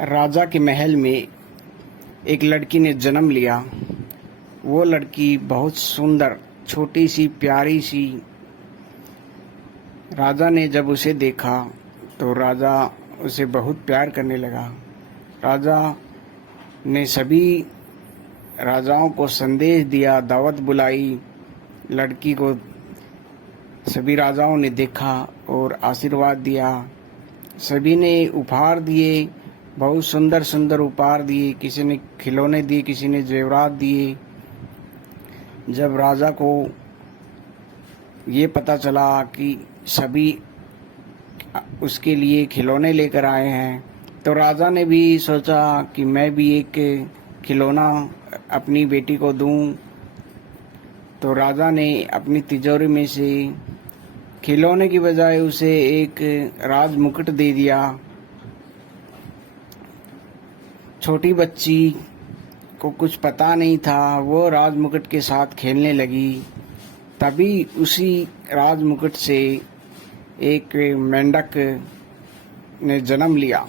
राजा के महल में एक लड़की ने जन्म लिया। वो लड़की बहुत सुंदर, छोटी सी, प्यारी सी। राजा ने जब उसे देखा तो राजा उसे बहुत प्यार करने लगा। राजा ने सभी राजाओं को संदेश दिया, दावत बुलाई। लड़की को सभी राजाओं ने देखा और आशीर्वाद दिया। सभी ने उपहार दिए, बहुत सुंदर सुंदर उपहार दिए। किसी ने खिलौने दिए, किसी ने जेवरात दिए। जब राजा को ये पता चला कि सभी उसके लिए खिलौने लेकर आए हैं, तो राजा ने भी सोचा कि मैं भी एक खिलौना अपनी बेटी को दूं। तो राजा ने अपनी तिजोरी में से खिलौने की बजाय उसे एक राज मुकुट दे दिया। छोटी बच्ची को कुछ पता नहीं था, वो राज मुकुट के साथ खेलने लगी। तभी उसी राज मुकुट से एक मेंढक ने जन्म लिया।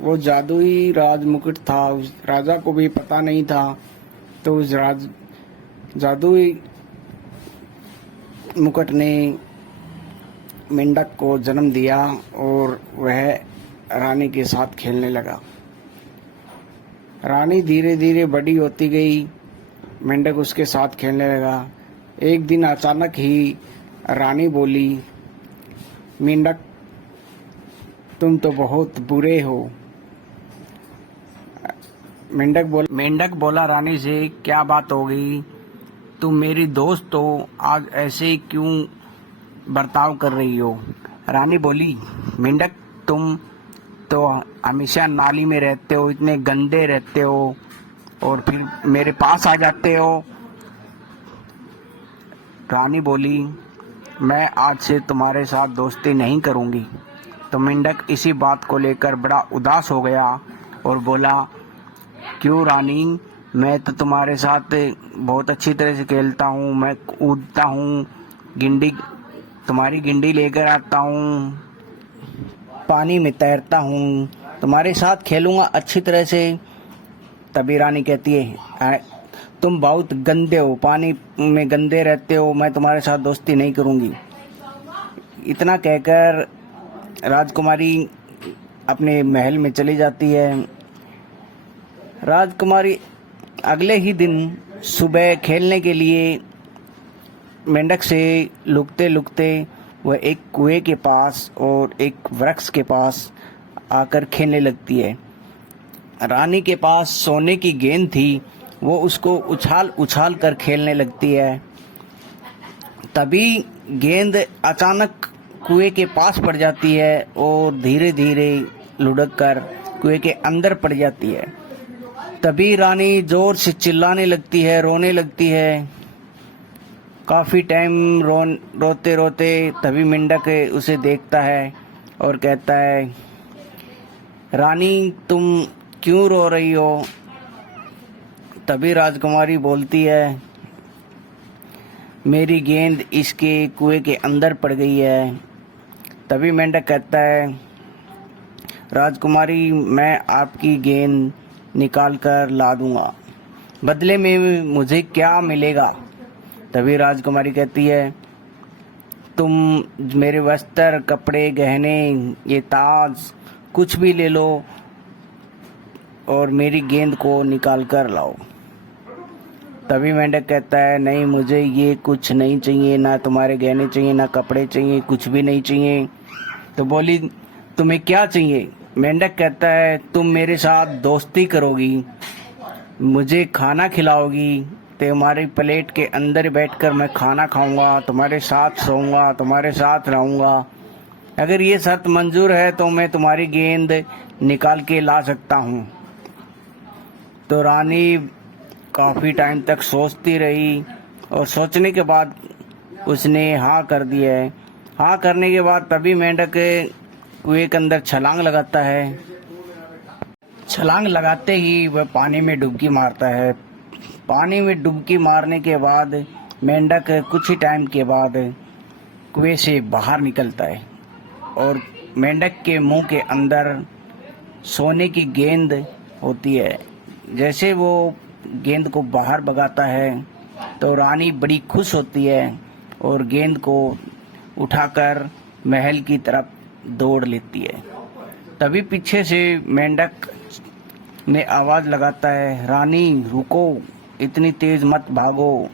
वो जादुई राज मुकुट था, उस राजा को भी पता नहीं था। तो उस जादुई मुकुट ने मेंढक को जन्म दिया और वह रानी के साथ खेलने लगा। रानी धीरे धीरे बड़ी होती गई, मेंढक उसके साथ खेलने लगा। एक दिन अचानक ही रानी बोली, मेंढक तुम तो बहुत बुरे हो। मेंढक बोला रानी से, क्या बात हो गई? तुम मेरी दोस्त हो, आज ऐसे क्यों बर्ताव कर रही हो? रानी बोली, मेंढक तुम तो हमेशा नाली में रहते हो, इतने गंदे रहते हो और फिर मेरे पास आ जाते हो। रानी बोली, मैं आज से तुम्हारे साथ दोस्ती नहीं करूंगी। तो मेंढक इसी बात को लेकर बड़ा उदास हो गया और बोला, क्यों रानी, मैं तो तुम्हारे साथ बहुत अच्छी तरह से खेलता हूँ, मैं कूदता हूँ, तुम्हारी गिंडी लेकर आता हूँ, पानी में तैरता हूँ, तुम्हारे साथ खेलूंगा अच्छी तरह से। तभी रानी कहती है, तुम बहुत गंदे हो, पानी में गंदे रहते हो, मैं तुम्हारे साथ दोस्ती नहीं करूंगी। इतना कहकर राजकुमारी अपने महल में चली जाती है। राजकुमारी अगले ही दिन सुबह खेलने के लिए मेंढक से लुकते लुकते वह एक कुएं के पास और एक वृक्ष के पास आकर खेलने लगती है। रानी के पास सोने की गेंद थी, वो उसको उछाल उछाल कर खेलने लगती है। तभी गेंद अचानक कुएं के पास पड़ जाती है और धीरे धीरे लुढ़क कर कुएं के अंदर पड़ जाती है। तभी रानी जोर से चिल्लाने लगती है, रोने लगती है। काफ़ी टाइम रोते रोते तभी मेंढक उसे देखता है और कहता है, रानी तुम क्यों रो रही हो? तभी राजकुमारी बोलती है, मेरी गेंद इसके कुएं के अंदर पड़ गई है। तभी मेंढक कहता है, राजकुमारी मैं आपकी गेंद निकाल कर ला दूंगा, बदले में मुझे क्या मिलेगा? तभी राजकुमारी कहती है, तुम मेरे वस्त्र, कपड़े, गहने, ये ताज कुछ भी ले लो और मेरी गेंद को निकाल कर लाओ। तभी मेंढक कहता है, नहीं मुझे ये कुछ नहीं चाहिए, ना तुम्हारे गहने चाहिए, ना कपड़े चाहिए, कुछ भी नहीं चाहिए। तो बोली, तुम्हें क्या चाहिए? मेंढक कहता है, तुम मेरे साथ दोस्ती करोगी, मुझे खाना खिलाओगी, तुम्हारी प्लेट के अंदर बैठकर मैं खाना खाऊंगा, तुम्हारे साथ सोऊंगा, तुम्हारे साथ रहूंगा। अगर ये शर्त मंजूर है तो मैं तुम्हारी गेंद निकाल के ला सकता हूँ। तो रानी काफ़ी टाइम तक सोचती रही और सोचने के बाद उसने हाँ कर दिया है। हाँ करने के बाद तभी मेंढक कुएं के अंदर छलांग लगाता है। छलांग लगाते ही वह पानी में डुबकी मारता है। पानी में डुबकी मारने के बाद मेंढक कुछ ही टाइम के बाद कुएं से बाहर निकलता है और मेंढक के मुंह के अंदर सोने की गेंद होती है। जैसे वो गेंद को बाहर भगाता है तो रानी बड़ी खुश होती है और गेंद को उठाकर महल की तरफ दौड़ लेती है। तभी पीछे से मेंढक ने आवाज लगाता है, रानी रुको, इतनी तेज मत भागो,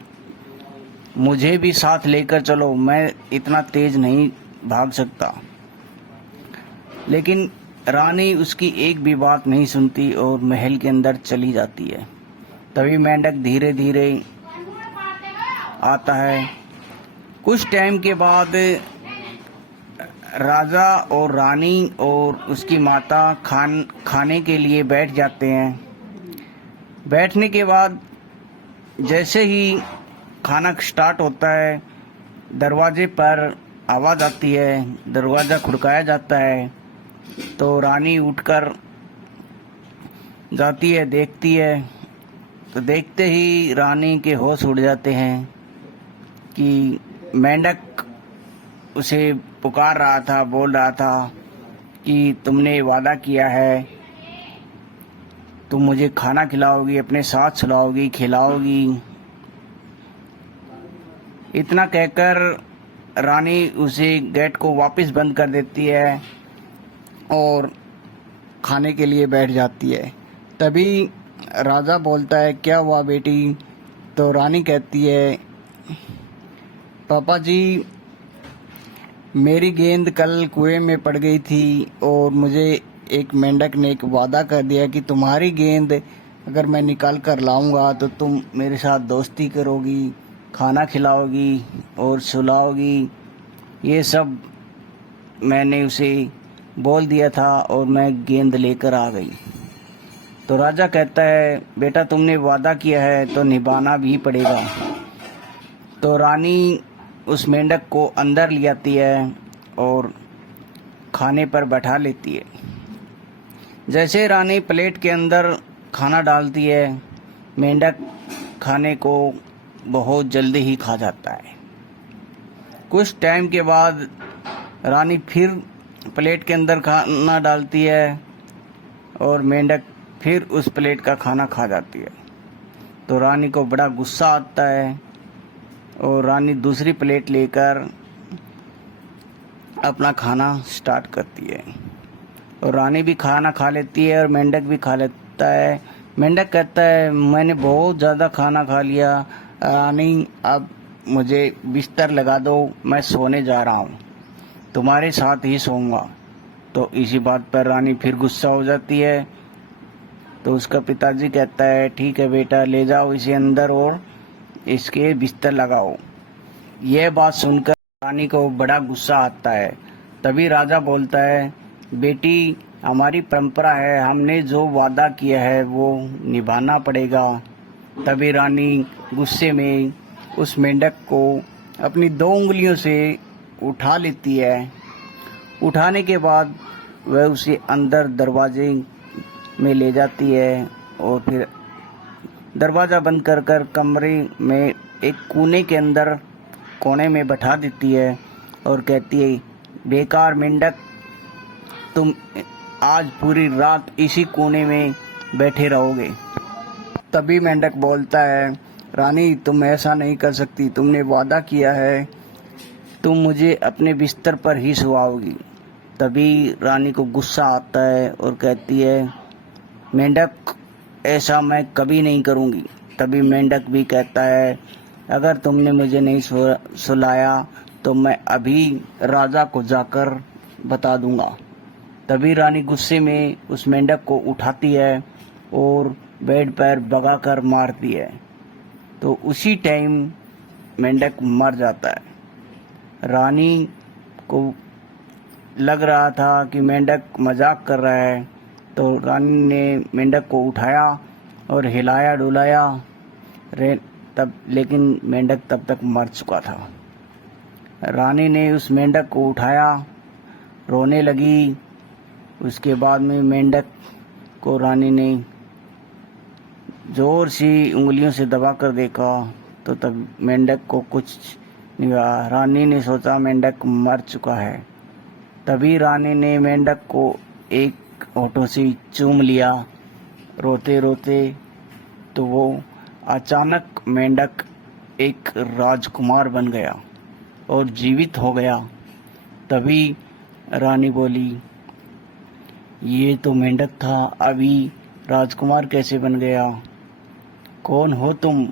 मुझे भी साथ लेकर चलो, मैं इतना तेज नहीं भाग सकता। लेकिन रानी उसकी एक भी बात नहीं सुनती और महल के अंदर चली जाती है। तभी मेंढक धीरे धीरे आता है। कुछ टाइम के बाद राजा और रानी और उसकी माता खाने के लिए बैठ जाते हैं। बैठने के बाद जैसे ही खाना स्टार्ट होता है, दरवाजे पर आवाज़ आती है, दरवाज़ा खड़काया जाता है। तो रानी उठकर जाती है, देखती है, तो देखते ही रानी के होश उड़ जाते हैं कि मेंढक उसे पुकार रहा था, बोल रहा था कि तुमने वादा किया है, तुम मुझे खाना खिलाओगी, अपने साथ सुलाओगी, खिलाओगी। इतना कहकर रानी उसे गेट को वापस बंद कर देती है और खाने के लिए बैठ जाती है। तभी राजा बोलता है, क्या हुआ बेटी? तो रानी कहती है, पापा जी, मेरी गेंद कल कुएं में पड़ गई थी और मुझे एक मेंढक ने एक वादा कर दिया कि तुम्हारी गेंद अगर मैं निकाल कर लाऊंगा तो तुम मेरे साथ दोस्ती करोगी, खाना खिलाओगी और सुलाओगी। ये सब मैंने उसे बोल दिया था और मैं गेंद लेकर आ गई। तो राजा कहता है, बेटा तुमने वादा किया है तो निभाना भी पड़ेगा। तो रानी उस मेंढक को अंदर ले आती है और खाने पर बैठा लेती है। जैसे रानी प्लेट के अंदर खाना डालती है, मेंढक खाने को बहुत जल्दी ही खा जाता है। कुछ टाइम के बाद रानी फिर प्लेट के अंदर खाना डालती है और मेंढक फिर उस प्लेट का खाना खा जाती है। तो रानी को बड़ा गुस्सा आता है और रानी दूसरी प्लेट लेकर अपना खाना स्टार्ट करती है और रानी भी खाना खा लेती है और मेंढक भी खा लेता है। मेंढक कहता है, मैंने बहुत ज़्यादा खाना खा लिया रानी, अब मुझे बिस्तर लगा दो, मैं सोने जा रहा हूँ, तुम्हारे साथ ही सोऊंगा। तो इसी बात पर रानी फिर गुस्सा हो जाती है। तो उसका पिताजी कहता है, ठीक है बेटा, ले जाओ इसे अंदर और इसके बिस्तर लगाओ। यह बात सुनकर रानी को बड़ा गुस्सा आता है। तभी राजा बोलता है, बेटी हमारी परंपरा है, हमने जो वादा किया है वो निभाना पड़ेगा। तभी रानी गुस्से में उस मेंढक को अपनी 2 उंगलियों से उठा लेती है। उठाने के बाद वह उसे अंदर दरवाजे में ले जाती है और फिर दरवाज़ा बंद कर कर कमरे में एक कोने में बैठा देती है और कहती है, बेकार मेंढक, तुम आज पूरी रात इसी कोने में बैठे रहोगे। तभी मेंढक बोलता है, रानी तुम ऐसा नहीं कर सकती, तुमने वादा किया है, तुम मुझे अपने बिस्तर पर ही सुलाओगी। तभी रानी को गुस्सा आता है और कहती है, मेंढक ऐसा मैं कभी नहीं करूँगी। तभी मेंढक भी कहता है, अगर तुमने मुझे नहीं सुलाया तो मैं अभी राजा को जाकर बता दूंगा। तभी रानी गुस्से में उस मेंढक को उठाती है और बेड पर भगाकर मारती है। तो उसी टाइम मेंढक मर जाता है। रानी को लग रहा था कि मेंढक मजाक कर रहा है, तो रानी ने मेंढक को उठाया और हिलाया डुलाया लेकिन मेंढक तब तक मर चुका था। रानी ने उस मेंढक को उठाया, रोने लगी। उसके बाद में मेंढक को रानी ने जोर सी उंगलियों से दबाकर देखा तो तब मेंढक को कुछ नहीं हुआ। रानी ने सोचा मेंढक मर चुका है। तभी रानी ने मेंढक को एक होठों से चूम लिया रोते रोते, तो वो अचानक मेंढक एक राजकुमार बन गया और जीवित हो गया। तभी रानी बोली, ये तो मेंढक था, अभी राजकुमार कैसे बन गया? कौन हो तुम?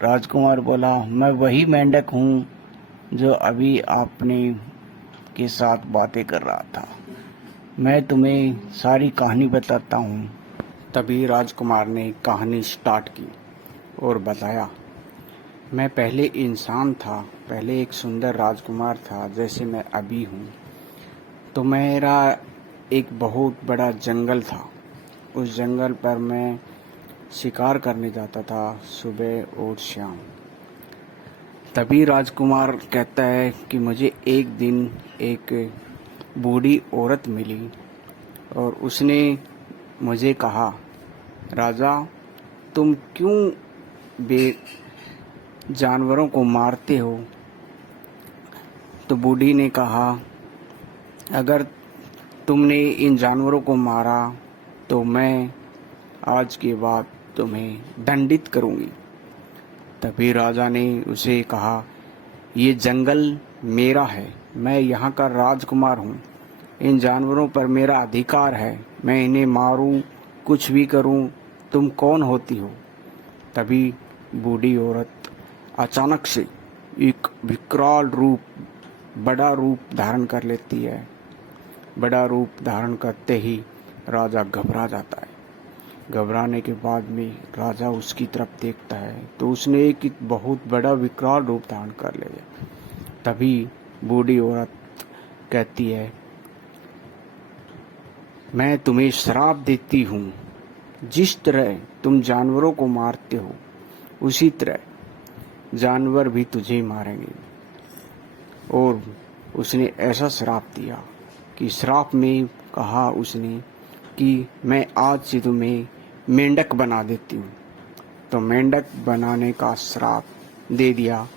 राजकुमार बोला, मैं वही मेंढक हूँ जो अभी आपने के साथ बातें कर रहा था। मैं तुम्हें सारी कहानी बताता हूँ। तभी राजकुमार ने कहानी स्टार्ट की और बताया, मैं पहले इंसान था, पहले एक सुंदर राजकुमार था जैसे मैं अभी हूँ। तो मेरा एक बहुत बड़ा जंगल था। उस जंगल पर मैं शिकार करने जाता था सुबह और शाम। तभी राजकुमार कहता है कि मुझे एक दिन एक बूढ़ी औरत मिली और उसने मुझे कहा, राजा तुम क्यों जानवरों को मारते हो? तो बूढ़ी ने कहा, अगर तुमने इन जानवरों को मारा तो मैं आज के बाद तुम्हें दंडित करूंगी। तभी राजा ने उसे कहा, ये जंगल मेरा है, मैं यहाँ का राजकुमार हूँ, इन जानवरों पर मेरा अधिकार है, मैं इन्हें मारूं, कुछ भी करूं, तुम कौन होती हो? तभी बूढ़ी औरत अचानक से एक विकराल रूप, बड़ा रूप धारण कर लेती है। बड़ा रूप धारण करते ही राजा घबरा जाता है। घबराने के बाद में राजा उसकी तरफ देखता है तो उसने एक बहुत बड़ा विकराल रूप धारण कर लिया। तभी बूढ़ी औरत कहती है, मैं तुम्हें श्राप देती हूँ, जिस तरह तुम जानवरों को मारते हो उसी तरह जानवर भी तुझे मारेंगे। और उसने ऐसा श्राप दिया कि श्राप में कहा उसने कि मैं आज से तुम्हें मेंढक बना देती हूँ। तो मेंढक बनाने का श्राप दे दिया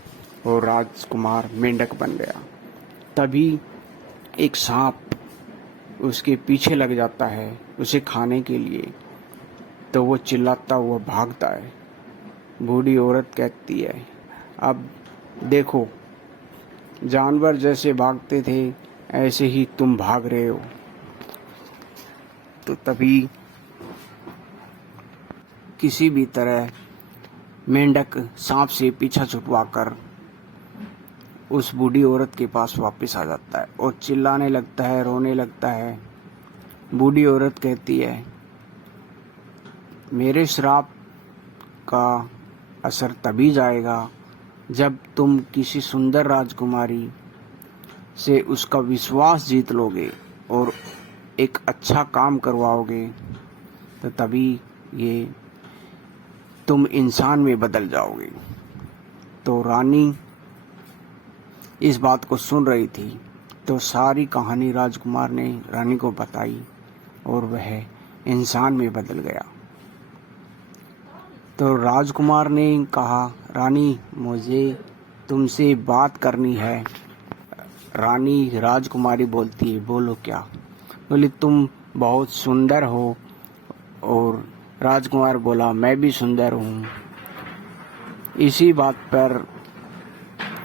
और राजकुमार मेंढक बन गया। तभी एक सांप उसके पीछे लग जाता है उसे खाने के लिए, तो वो चिल्लाता हुआ भागता है। बूढ़ी औरत कहती है, अब देखो, जानवर जैसे भागते थे ऐसे ही तुम भाग रहे हो। तो तभी किसी भी तरह मेंढक सांप से पीछा छुटवाकर उस बूढ़ी औरत के पास वापस आ जाता है और चिल्लाने लगता है, रोने लगता है। बूढ़ी औरत कहती है, मेरे श्राप का असर तभी जाएगा जब तुम किसी सुंदर राजकुमारी से उसका विश्वास जीत लोगे और एक अच्छा काम करवाओगे, तो तभी ये तुम इंसान में बदल जाओगे। तो रानी इस बात को सुन रही थी, तो सारी कहानी राजकुमार ने रानी को बताई और वह इंसान में बदल गया। तो राजकुमार ने कहा, रानी मुझे तुमसे बात करनी है। रानी राजकुमारी बोलती है, बोलो क्या? बोली, तुम बहुत सुंदर हो। और राजकुमार बोला, मैं भी सुंदर हूँ। इसी बात पर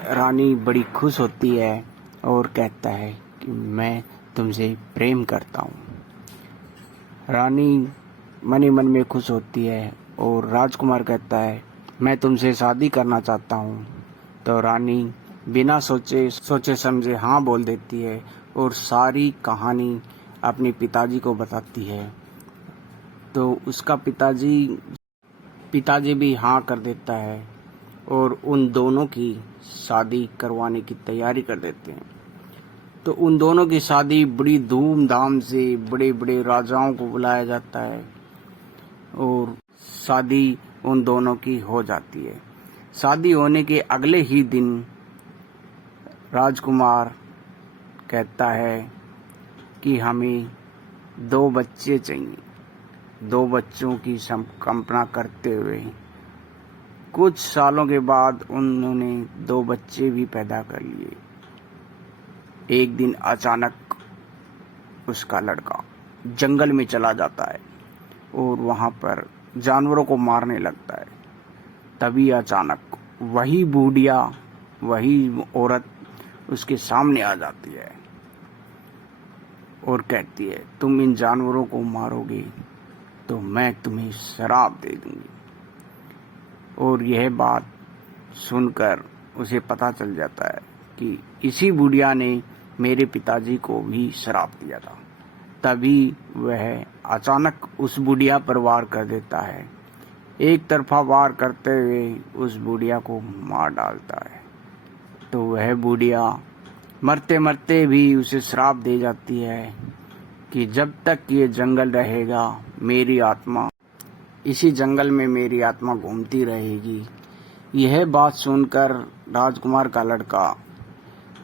रानी बड़ी खुश होती है और कहता है कि मैं तुमसे प्रेम करता हूँ। रानी मन ही मन में खुश होती है और राजकुमार कहता है, मैं तुमसे शादी करना चाहता हूँ। तो रानी बिना सोचे समझे हाँ बोल देती है और सारी कहानी अपने पिताजी को बताती है। तो उसका पिताजी भी हाँ कर देता है और उन दोनों की शादी करवाने की तैयारी कर देते हैं। तो उन दोनों की शादी बड़ी धूमधाम से बड़े बड़े राजाओं को बुलाया जाता है और शादी उन दोनों की हो जाती है। शादी होने के अगले ही दिन राजकुमार कहता है कि हमें 2 बच्चे चाहिए। 2 बच्चों की कल्पना करते हुए कुछ सालों के बाद उन्होंने 2 बच्चे भी पैदा कर लिए। एक दिन अचानक उसका लड़का जंगल में चला जाता है और वहाँ पर जानवरों को मारने लगता है। तभी अचानक वही बूढ़िया, वही औरत उसके सामने आ जाती है और कहती है, तुम इन जानवरों को मारोगे तो मैं तुम्हें शराब दे दूंगी। और यह बात सुनकर उसे पता चल जाता है कि इसी बुढ़िया ने मेरे पिताजी को भी श्राप दिया था। तभी वह अचानक उस बुढ़िया पर वार कर देता है। एक तरफा वार करते हुए उस बुढ़िया को मार डालता है। तो वह बुढ़िया मरते मरते भी उसे श्राप दे जाती है कि जब तक ये जंगल रहेगा मेरी आत्मा, इसी जंगल में मेरी आत्मा घूमती रहेगी। यह बात सुनकर राजकुमार का लड़का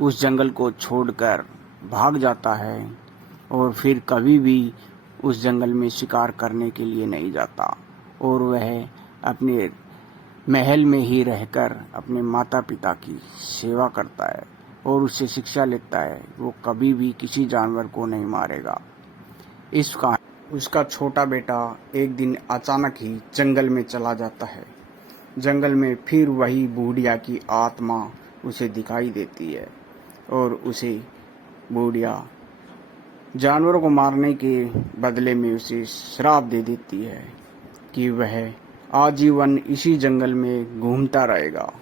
उस जंगल को छोड़कर भाग जाता है और फिर कभी भी उस जंगल में शिकार करने के लिए नहीं जाता और वह अपने महल में ही रहकर अपने माता पिता की सेवा करता है और उससे शिक्षा लेता है वो कभी भी किसी जानवर को नहीं मारेगा। इसका उसका छोटा बेटा एक दिन अचानक ही जंगल में चला जाता है। जंगल में फिर वही बूढ़िया की आत्मा उसे दिखाई देती है और उसे बूढ़िया जानवरों को मारने के बदले में उसे श्राप दे देती है कि वह आजीवन इसी जंगल में घूमता रहेगा।